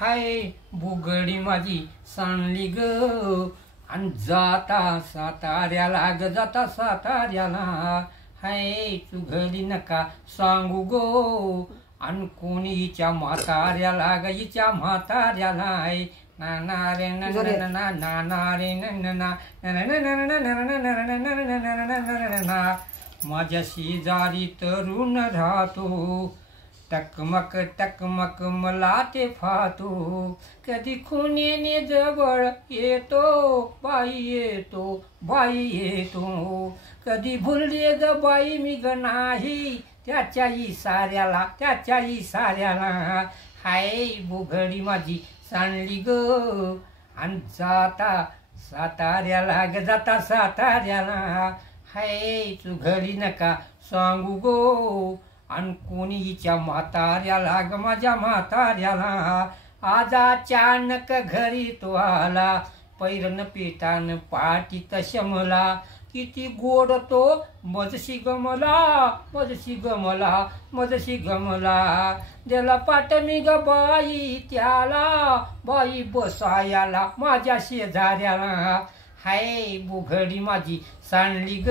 हाय बुगडी माझी सांडली ग आणि जाता साताऱ्याला ग जाता साताऱ्याला हाय तू घरी नका सांगू गो आणि कोणी हिच्या म्हाताऱ्याला ग हिच्या म्हाताऱ्याला हाय ना रे ना रे ना माझ्या शेजारी तरुण राहतो टकमक टकमक मला ते फातो कधी खुनेने जवळ येतो बाई येतो कधी भुलले ग बाई मी ग नाही त्याच्या इशाऱ्याला हाय बुगडी माझी सांडली ग आणि जाता साताऱ्याला ग जाता साताऱ्याला हाय तू घरी नका सांगू गो आणि कोणी हिच्या म्हाताऱ्याला ग माझ्या म्हाताऱ्याला आज अचानक घरी तो आला पैरन पेटान पाटीत शमला किती गोड तो मजशी गमला दिला पाट मी ग बाई त्याला बाई बसायाला माझ्या शेजाऱ्याला हाय बुगडी माझी सांडली ग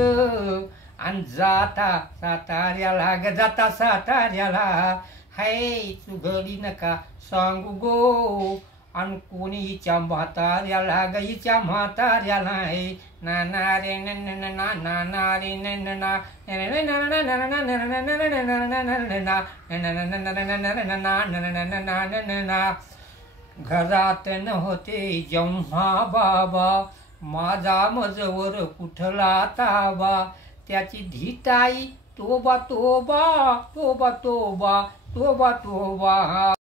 आणि जाता साताऱ्याला ग जाता साताऱ्याला हाय तू घरी नका सांगू गो आणि कोणी हिच्या म्हाताऱ्याला ग हिच्या म्हाताऱ्याला आहे ना रे घरात नव्हते जेव्हा बाबा माझा मजवर कुठला ताबा त्याची धीटाई तोबा